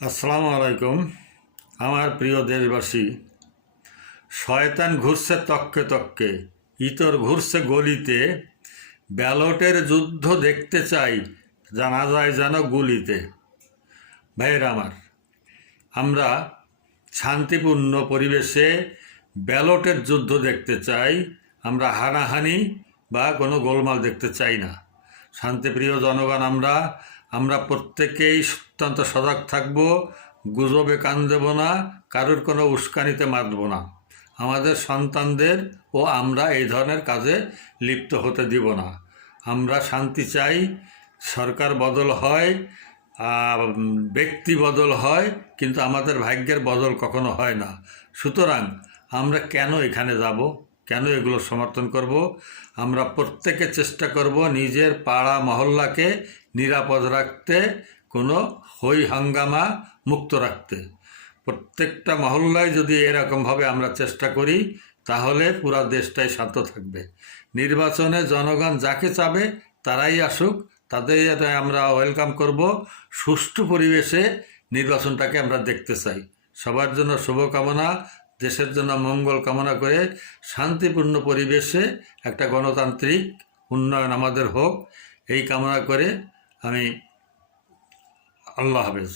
আসসালামু আলাইকুম। আমার প্রিয় দেশবাসী, শয়তান ঘুরছে তককে তককে, ইতর ঘুরছে গলিতে, ব্যালটের যুদ্ধ দেখতে চাই, জানা যায় যেন গুলিতে। ভাইয়েরা আমার, আমরা শান্তিপূর্ণ পরিবেশে ব্যালটের যুদ্ধ দেখতে চাই। আমরা হানাহানি বা কোনো গোলমাল দেখতে চাই না। শান্তিপ্রিয় জনগণ, আমরা প্রত্যেকেই অত্যন্ত সজাগ থাকব, গুজবে কান দেব না, কারোর কোনো উস্কানিতে মাতব না। আমাদের সন্তানদের ও আমরা এই ধরনের কাজে লিপ্ত হতে দিব না। আমরা শান্তি চাই। সরকার বদল হয়, ব্যক্তি বদল হয়, কিন্তু আমাদের ভাগ্যের বদল কখনো হয় না। সুতরাং আমরা কেন এখানে যাব, কেন এগুলো সমর্থন করব? আমরা প্রত্যেকে চেষ্টা করব নিজের পাড়া মহল্লাকে নিরাপদ রাখতে, কোনো হই হাঙ্গামা মুক্ত রাখতে। প্রত্যেকটা মহল্লায় যদি এরকমভাবে আমরা চেষ্টা করি, তাহলে পুরা দেশটাই শান্ত থাকবে। নির্বাচনে জনগণ যাকে চাবে তারাই আসুক, তাদের আমরা ওয়েলকাম করব। সুষ্ঠু পরিবেশে নির্বাচনটাকে আমরা দেখতে চাই। সবার জন্য শুভকামনা, দেশের জন্য মঙ্গল কামনা করে শান্তিপূর্ণ পরিবেশে একটা গণতান্ত্রিক উন্নয়ন আমাদের হোক, এই কামনা করে আমি আল্লাহ হাফেজ।